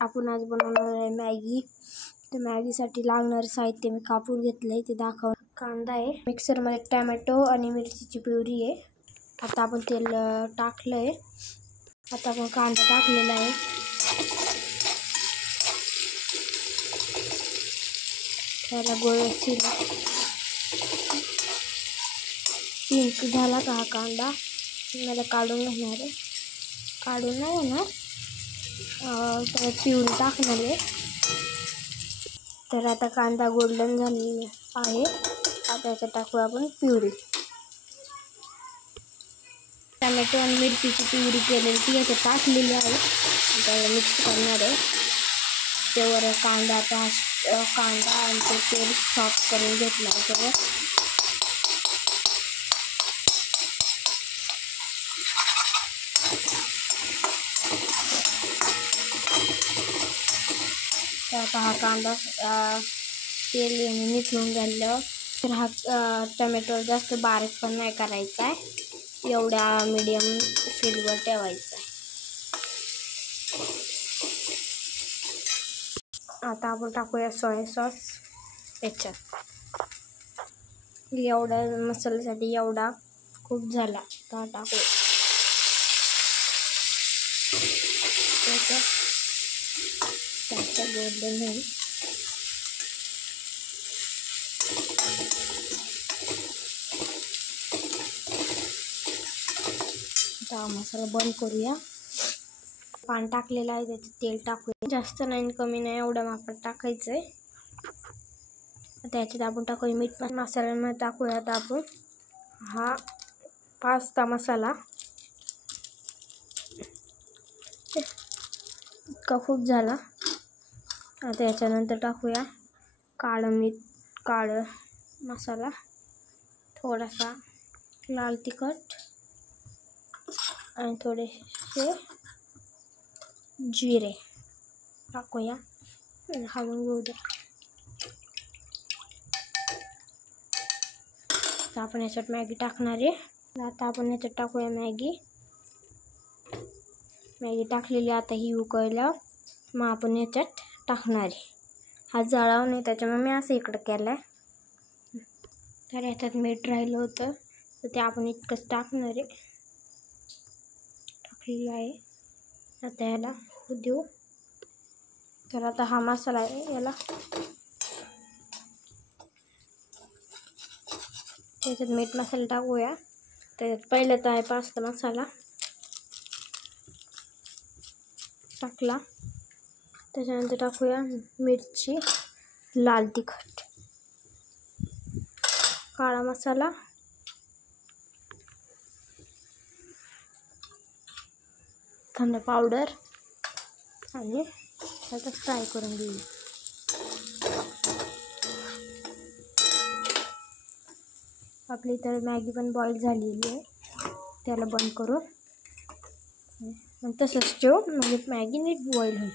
आपण आज बनवणार आहे मॅगी। तर मॅगीसाठी लागणारे साहित्य मी कापून घेतलंय ते दाखव। कांदा आहे, मिक्सर मध्ये टोमॅटो आणि मिरचीची प्युरी आहे। आता आपण तेल टाकलंय। आता आपण कांदा टाकलेला आहे। त्याला गोळ्याची पिंक झाला का हा कांदा मला काढून घेणार आहे। काढून नाही ना तर प्युरी टाकणार आहे। तर आता कांदा गोल्डन झालेला आहे। आता याच्यात टाकू आपण प्युरी। टोमॅटो आणि मिरचीची प्युरी केलेली ती याच्यात टाकलेली आहे। आता मिक्स करणार आहे। त्यावर कांदा आणि ते तेल सॉफ्ट करून घेतलं आहे। आता हा कांदा तेल निथळून झालं तर हा टोमॅटो जास्त बारीक पण नाही करायचा आहे, एवढा मीडियम फ्लेमवर ठेवायचा आहे। आता आपण टाकूया सोया सॉस याच्यात। एवढा मसाल्यासाठी एवढा खूप झाला तर टाकू त्याचा गोल्डन होईल। आता मसाला बंद करूया। पाणी टाकलेलं आहे, त्याचे तेल टाकूया। जास्त नाही कमी नाही एवढं मापात टाकायचंय। आता याच्यात आपण टाकूया मीठ। मसाल्यामध्ये टाकूया आता आपण हा पास्ता मसाला। इतका खूप झाला। आता याच्यानंतर टाकूया काळं मसाला, थोडासा लाल तिखट आणि थोडेसे जिरे टाकूया। हलवून घेऊ दे। आता आपण याच्यात मॅगी टाकणार आहे। आता आपण याच्यात टाकूया मॅगी टाकलेली। आता ही उकळल्या मग आपण याच्यात टाकणार आहे। हा जळाव नाही त्याच्यामुळे मी असं इकडं केलंय। तर याच्यात मीठ राहिलं होतं तर ते आपण इतकंच टाकणार आहे। टाकलेलं आहे। आता याला देऊ। तर आता हा मसाला आहे याला त्याच्यात मीठ मसाला टाकूया। त्याच्यात पहिलं तर आहे पास्ता मसाला टाकला। त्याच्यानंतर टाकूया मिरची, लाल तिखट, काळा मसाला, धना पावडर आणि आता फ्राय करून घेऊ। आपली तर मॅगी पण बॉईल झालेली आहे, त्याला बंद करू आणि तसंच ठेवू म्हणजे मॅगी नीट बॉईल होईल।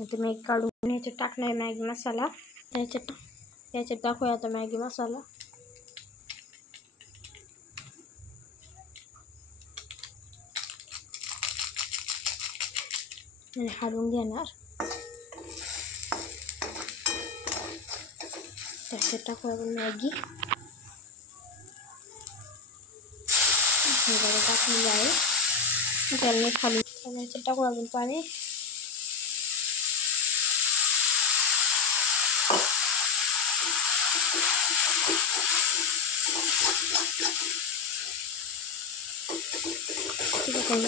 आता मॅगी काढून याच्यात टाकणार मॅगी मसाला। त्याच्यात टाकूया आता मॅगी मसाला आणि हलवून घेणार। त्याच्यात टाकूया आपण मॅगी टाकलेली आहे। त्याला खाली याच्यात टाकूया आपण पाणी।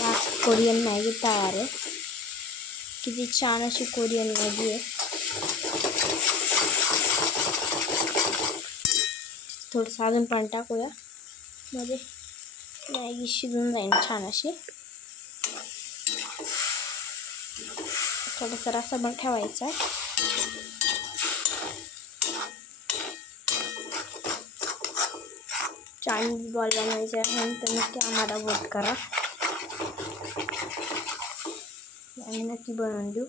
आज कोरियन मॅगी तयार आहे। किती छान अशी कोरियन मॅगी आहे। थोडंसं अजून पाणी टाकूया मध्ये मॅगी शिजून जाईल छान अशी। थोडासा रस्सा पण ठेवायचा आहे। चायनीज बॉल बनवायचे आहे तर नक्की आम्हाला वोट करा आणि नक्की बनवून देऊ।